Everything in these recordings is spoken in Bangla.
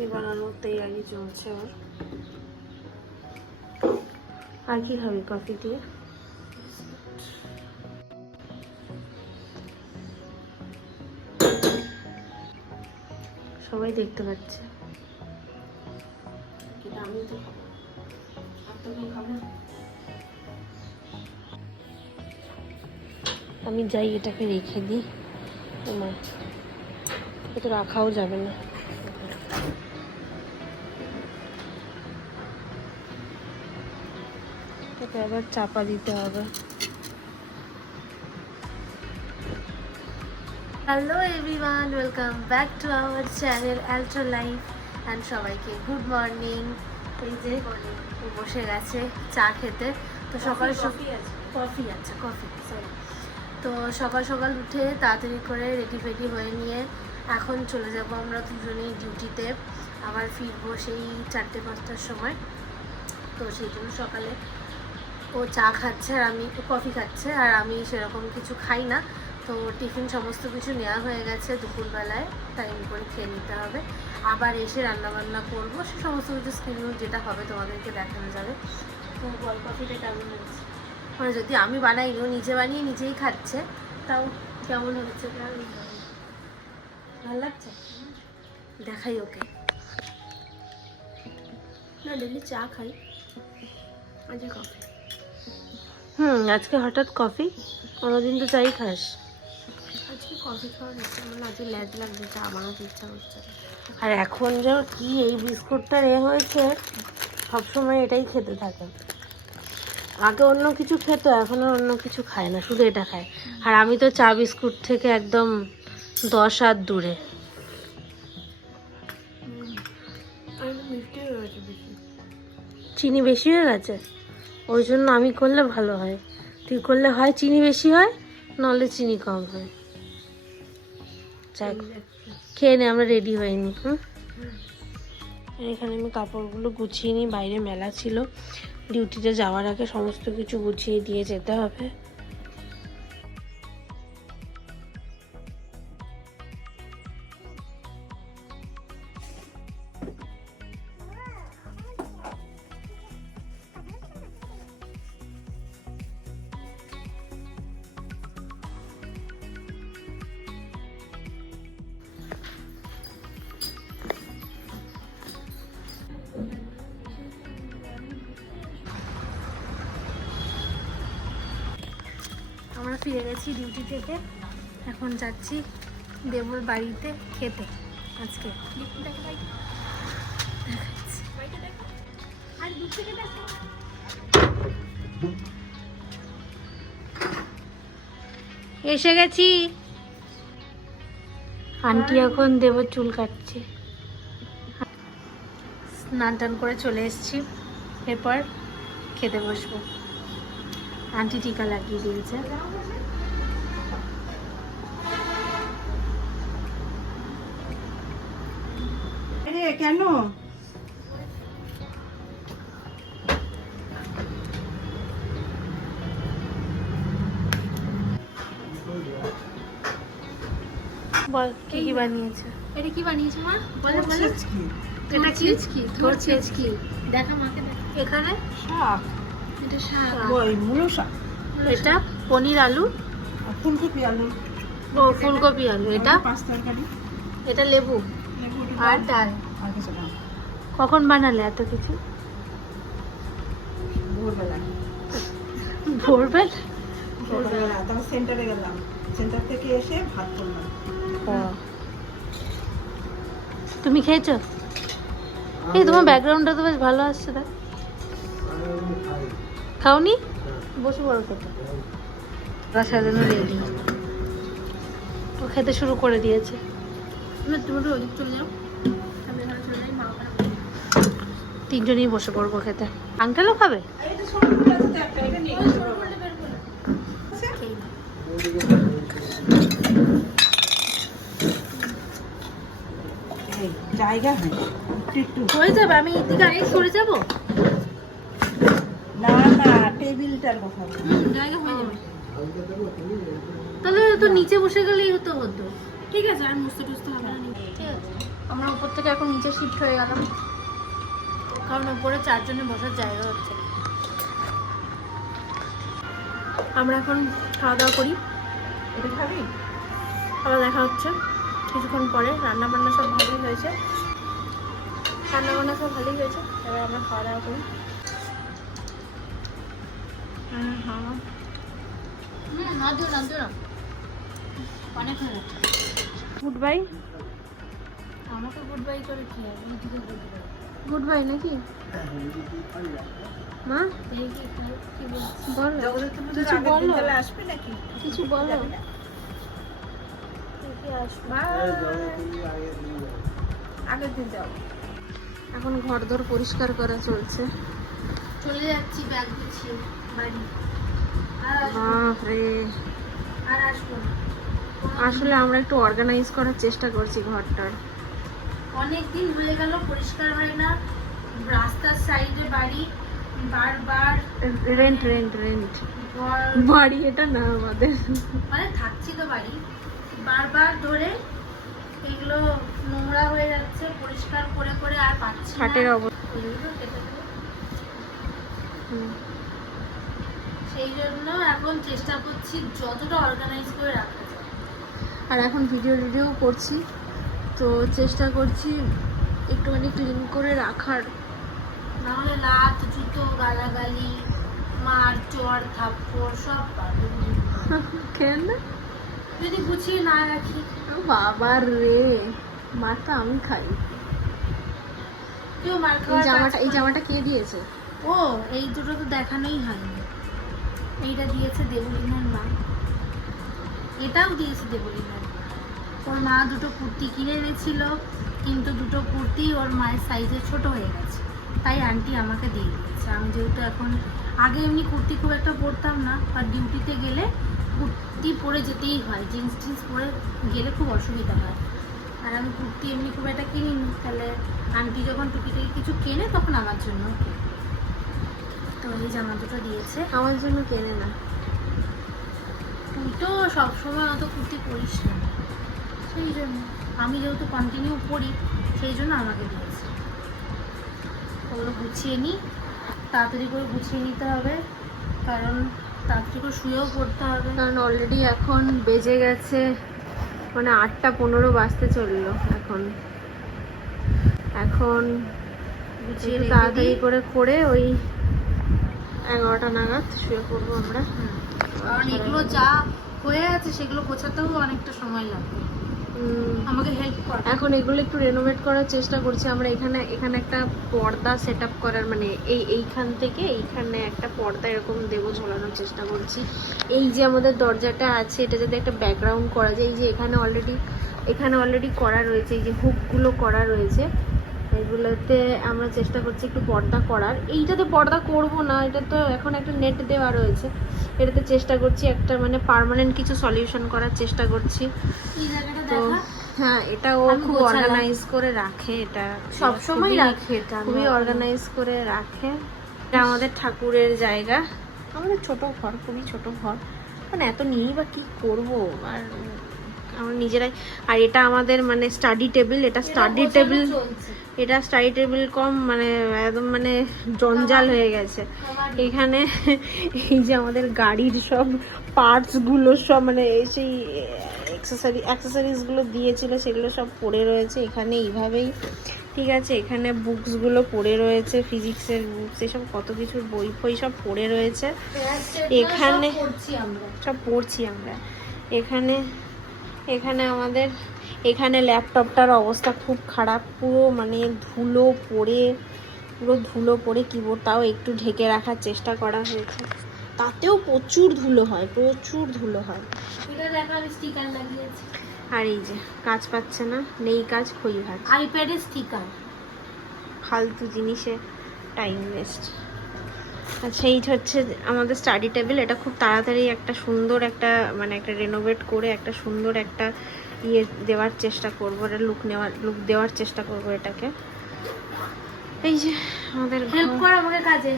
কফি বানানোর তৈরি চলছে ওর। আর কি খাবি কফি দিয়ে? সবাই দেখতে পাচ্ছে। আমি তো খাবো, আর তো কেউ খাবে না। আমি যাই, এটাকে রেখে দিই। তোমার এটা রাখাও যাবে না, এটা আবার চাপা দিতে হবে। Hello everyone, welcome back to our channel ultra life and সবাইকে গুড মর্নিং। এই যে বসে গেছে চা খেতে। তো সকাল কফি আছে, কফি সরি। তো সকাল সকাল উঠে তাড়াতাড়ি করে রেডি ফেডি হয়ে নিয়ে এখন চলে যাব আমরা দুজনেই ডিউটিতে। আবার ফিরবো সেই 4টে-5টার সময়। তো সেই জন্য সকালে ও চা খাচ্ছে আর আমি কফি খাচ্ছে, আর আমি সেরকম কিছু খাই না। তো টিফিন সমস্ত কিছু নেওয়া হয়ে গেছে, দুপুরবেলায় টাইম করে খেয়ে নিতে হবে। আবার এসে রান্নাবান্না করবো, সে সমস্ত কিছু স্কিন যেটা হবে তোমাদেরকে দেখানো যাবে। তো বল কফিটা কেমন হয়েছে? মানে যদি আমি বানাই, ও নিজে বানিয়ে নিজেই খাচ্ছে, তাও কেমন হচ্ছে? ভালো লাগছে? দেখাই ওকে। না ডেলি চা খাই, আজকে কফি। আজকে হঠাৎ কফি? অন্যদিন তো চাই খাস। আজকে কফি খাওয়ার ইচ্ছা, মানে আজকে ল্যাজ লাগছে, চা বানাতে ইচ্ছা হচ্ছে। আর এখন যে কি এই বিস্কুটটার হয়েছে, সবসময় এটাই খেতে থাকে। আগে অন্য কিছু খেত, এখন আর অন্য কিছু খায় না, শুধু এটা খায়। আর আমি তো চা বিস্কুট থেকে একদম 10 হাত দূরে। চিনি বেশি হয়ে গেছে, ওই জন্য আমি করলে ভালো হয়। তুই করলে হয় চিনি বেশি হয়, নাহলে চিনি কম হয়। যাক, খেয়ে নে, আমরা রেডি হয়নি। এখানে আমি কাপড়গুলো গুছিয়ে নিই, বাইরে মেলা ছিল। ডিউটিতে যাওয়ার আগে সমস্ত কিছু গুছিয়ে দিয়ে যেতে হবে। আমরা ফিরে গেছি ডিউটি থেকে, এখন যাচ্ছি দেবর বাড়িতে খেতে। আজকে এসে গেছি। আন্টি এখন দেবর চুল কাটছে। স্নান টান করে চলে এসেছি, এরপর খেতে বসবো। আন্টি টিকা লাগিয়ে দিয়েছে। কেন বল কি কি বানিয়েছে? এটা কি বানিয়েছো মা? বলো বলো। এটা চিজ কি? তোর চিজ কি? দেখা মাকে দেখা। এখানে শাক, এটা শাক। ওই মূলো শাক, এটা পনির আলু, আর ফুলকপি আলু, ও ফুলকপি আলু, এটা 5 তরকারি, এটা লেবু লেবু, আর ডাল। আর কিছু না। কখন বানালে এত কিছু? ভোরবেলা ভোরবেলা? ভোরবেলা তারপর সেন্টারে গেলাম, সেন্টার থেকে এসে ভাত করলাম। ও, তুমি খেয়েছো? এই তোমার ব্যাকগ্রাউন্ডটা তো বেশ ভালো আসছে। দেখ, খাওনি? বসে পড়ো খেতে। ওরা সাজানো রেডি, ও খেতে শুরু করে দিয়েছে। তোমরা ওদিক চলে যাও, আমি এখানে চলে যাই। মা ওখানে তিনজনই বসে পড়বো খেতে। আঙ্কেলও খাবে? এটা ছোট ফুল আছে তো একটা, এটা নিয়ে গেছো বাবা। বের করো। এই জায়গা হয় একটু হয়ে যাবে, আমি এদিকে আরেক সরে যাবো। না না, টেবিলটার কথা বলছি। জায়গা হয়ে যাবে। তাহলে তো নিচে বসে গেলেই হতো। ঠিক আছে, আর মুছতে টুছতে হবে না। ঠিক আছে, আমরা উপর থেকে এখন নিচে শিফট হয়ে গেলাম, কারণ উপরে 4 জনের বসার জায়গা হচ্ছে। আমরা এখন খাওয়া দাওয়া করি, এটা খাবি? আবার দেখা হচ্ছে কিছুক্ষণ পরে। রান্না বান্না সব ভালোই হয়েছে, রান্না বান্না সব ভালোই হয়েছে। এবার আমরা খাওয়া দাওয়া করি। হ্যাঁ, না দিও না, দিও না, অনেক হয়ে গেছে। Good bye. আমাকে গুড বাই করে কি হবে? গুড বাই নাকি মা? বলো, জগদ্ধাত্রী কিছু পুজোর আগের দিন বলো। তাহলে আসবি নাকি? কিছু বলো। যাবি না? আগের দিন যাবো। এখন ঘরদোর পরিষ্কার করা চলছে। চলে যাচ্ছি ব্যাগ গুছিয়ে বাড়ি। বাপরে, আর আসবো না। আসলে আমরা একটু অর্গানাইজ করার চেষ্টা করছি ঘরটার। অনেক দিন হয়ে গেল পরিষ্কার হয় না। রাস্তার সাইডে বাড়ি, বারবার রেন্ট বাড়ি, এটা না আমাদের, মানে থাকছি তো বাড়ি, বারবার ধরে এগুলো নোংরা হয়ে যাচ্ছে, পরিষ্কার করে করে আর পাচ্ছি না। খাটের অবস্থা সেই জন্য এখন চেষ্টা করছি যতটা অর্গানাইজ করে রাখা যায়। আর এখন ভিডিও করছি, তো চেষ্টা করছি একটুখানি ক্লিন করে রাখার, নাহলে লাত জুতো গালাগালি মার চড় থাপ্পড় সব পাবে। কেন যদি গুছিয়ে না রাখি? বাবার রে, মার তো আমি খাই। কেউ মার খাওয়া। এই জামাটা কে দিয়েছে? ও, এই দুটো তো দেখানোই হয়নি। এইটা দিয়েছে দেবলীনার মা, এটাও দিয়েছে দেবলীনার মা। ওর মা দুটো কুর্তি কিনে এনেছিল, কিন্তু দুটো কুর্তি ওর মায়ের সাইজে ছোট হয়ে গেছে, তাই আন্টি আমাকে দিয়ে দিয়েছে। আমি যেহেতু এখন, আগে এমনি কুর্তি খুব একটা পরতাম না, আর ডিউটিতে গেলে কুর্তি পরে যেতেই হয়, জিন্স টিন্স পরে গেলে খুব অসুবিধা হয়। আর আমি কুর্তি এমনি খুব একটা কিনিনি, তাহলে আন্টি যখন টুকিটাকি কিছু কেনে তখন আমার জন্য কেনে। তো এই জামা দুটো দিয়েছে, আমার জন্য কেনে না। তুই তো সবসময় অত কুর্তি পরিস না, সেই জন্য আমি যেহেতু কন্টিনিউ পরি, সেই জন্য আমাকে দিয়েছে। ওগুলো গুছিয়ে নিই, তাড়াতাড়ি করে গুছিয়ে নিতে হবে, কারণ তাড়াতাড়ি করে শুয়েও পড়তে হবে। কারণ অলরেডি এখন বেজে গেছে, মানে 8:15 বাজতে চললো। এখন গুছিয়ে তাড়াতাড়ি করে ওই 11টা নাগাদ শুয়ে পড়বো আমরা। কারণ এগুলো যা হয়ে আছে সেগুলো গোছাতেও অনেকটা সময় লাগবে, আমাকে হেল্প কর। এখন এগুলো একটু রেনোভেট করার চেষ্টা করছি আমরা। এখানে একটা পর্দা সেট আপ করার, মানে এইখান থেকে এইখানে একটা পর্দা এরকম দেবো, ঝোলানোর চেষ্টা করছি। এই যে আমাদের দরজাটা আছে, এটা যদি একটা ব্যাকগ্রাউন্ড করা যায়, এই যে এখানে অলরেডি করা রয়েছে, এই যে হুকগুলো করা রয়েছে, এগুলোতে আমরা চেষ্টা করছি একটু পর্দা করার। এইটাতে পর্দা করব না, এটা তো এখন একটা নেট দেওয়া রয়েছে, এটাতে চেষ্টা করছি একটা মানে পার্মানেন্ট কিছু সলিউশন করার চেষ্টা করছি। তো হ্যাঁ, এটা ও খুব অর্গানাইজ করে রাখে, এটা সবসময় রাখে, এটা খুবই অর্গানাইজ করে রাখে। এটা আমাদের ঠাকুরের জায়গা, আমাদের ছোট ঘর, খুবই ছোট ঘর, মানে এত নিয়েই বা কি করবো, আর আমরা নিজেরাই। আর এটা আমাদের মানে স্টাডি টেবিল, এটা স্টাডি টেবিল কম, মানে একদম মানে জঞ্জাল হয়ে গেছে এখানে। এই যে আমাদের গাড়ির সব পার্টসগুলো সব, মানে সেই অ্যাক্সেসরিজগুলো দিয়েছিল সেগুলো সব পড়ে রয়েছে এখানে এইভাবেই, ঠিক আছে। এখানে বুকসগুলো পড়ে রয়েছে, ফিজিক্সের বুকস, এসব কত কিছুর বই ফই সব পড়ে রয়েছে এখানে, সব পড়ছি আমরা এখানে আমাদের এখানে ল্যাপটপটার অবস্থা খুব খারাপ, পুরো মানে ধুলো পড়ে কিবোর্ড, তাও একটু ঢেকে রাখার চেষ্টা করা হয়েছে, তাতেও প্রচুর ধুলো হয়। এটা দেখো আমি স্টিকার লাগিয়েছি, আর এই যে কাজ পাচ্ছে না, নেই কাজ, খই ভাজ, আইপ্যাডে স্টিকার, ফালতু জিনিসে টাইম ওয়েস্ট। আচ্ছা, এই হচ্ছে আমাদের স্টাডি টেবিল। এটা খুব তাড়াতাড়ি একটা সুন্দর একটা মানে একটা রেনোভেট করে একটা সুন্দর একটা ইয়ে দেওয়ার চেষ্টা করবো, একটা লুক দেওয়ার চেষ্টা করবো এটাকে। এই যে আমাদের হেল্প কর আমাকে কাজে,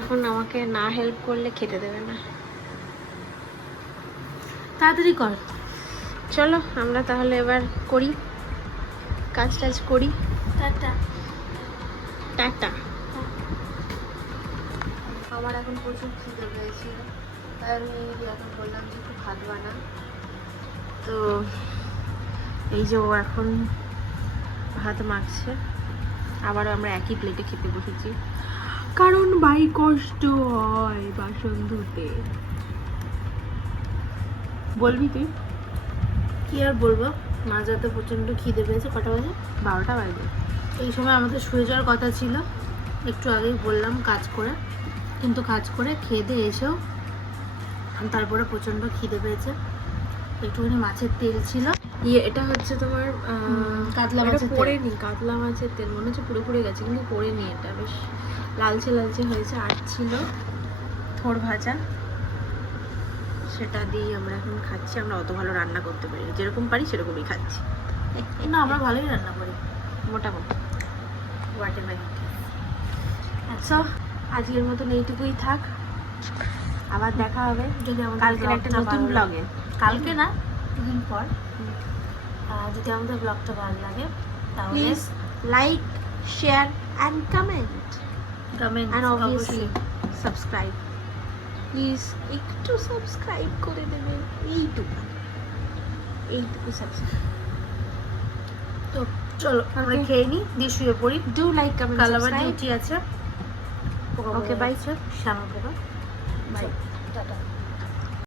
এখন আমাকে না হেল্প করলে খেতে দেবে না, তাড়াতাড়ি কর। চলো আমরা তাহলে এবার করি, কাজ টাজ করি। টাটা। টাটা। আমার এখন প্রচুর খিদে পেয়েছিল, তাই আমি এখন বললাম যে একটু ভাত বানা। তো এই যে ও এখন ভাত মাখছে, আবারও আমরা একই প্লেটে খেতে বসেছি, কারণ ভাই কষ্ট হয় বাসন ধুতে। বলবি তুই? কি আর বলবো, মাঝরাতে প্রচন্ড খিদে পেয়েছে। কটা বাজে? 12টা বাজে। এই সময় আমাদের শুয়ে যাওয়ার কথা ছিল, একটু আগেই বললাম কাজ করে, কিন্তু কাজ করে খেয়ে দিয়ে এসেও তারপরে প্রচন্ড খিদে পেয়েছে। একটুখানি মাছের তেল ছিল, এটা হচ্ছে তোমার কাতলা এটা মাছের তেল। পড়েনি, কাতলা মাছের তেল মনে হচ্ছে পুরো পুড়ে গেছে, কিন্তু পড়েনি, এটা বেশ লালচে লালচে হয়েছে। আর ছিল থোড় ভাজা, সেটা দিয়ে আমরা এখন খাচ্ছি। আমরা অত ভালো রান্না করতে পারি না, যেরকম পারি সেরকমই খাচ্ছি, না আমরা ভালোই রান্না করি মোটামুটি। What ever. সো আজকের মতন এইটুকুই থাক, আবার দেখা হবে যদি আমাদের কালকের একটা vlogটা নতুন ভালো ব্লগে। কালকে না, দুদিন পর। যদি আমাদের ব্লগটা ভালো লাগে তাহলে please like, share and comment comment and obviously subscribe. Please একটু সাবস্ক্রাইব করে দেবেন, এইটুকু এইটুকু সাবস্ক্রাইব। তো চলো আমরা Okay. খেয়ে নিই, দিয়ে শুয়ে পড়ি। ডু লাইক, কমেন্ট, কাল আবার সাবস্ক্রাইব। ডিউটি আছে। Okay, bye. শ্যামা পোকা। Bye. টাটা।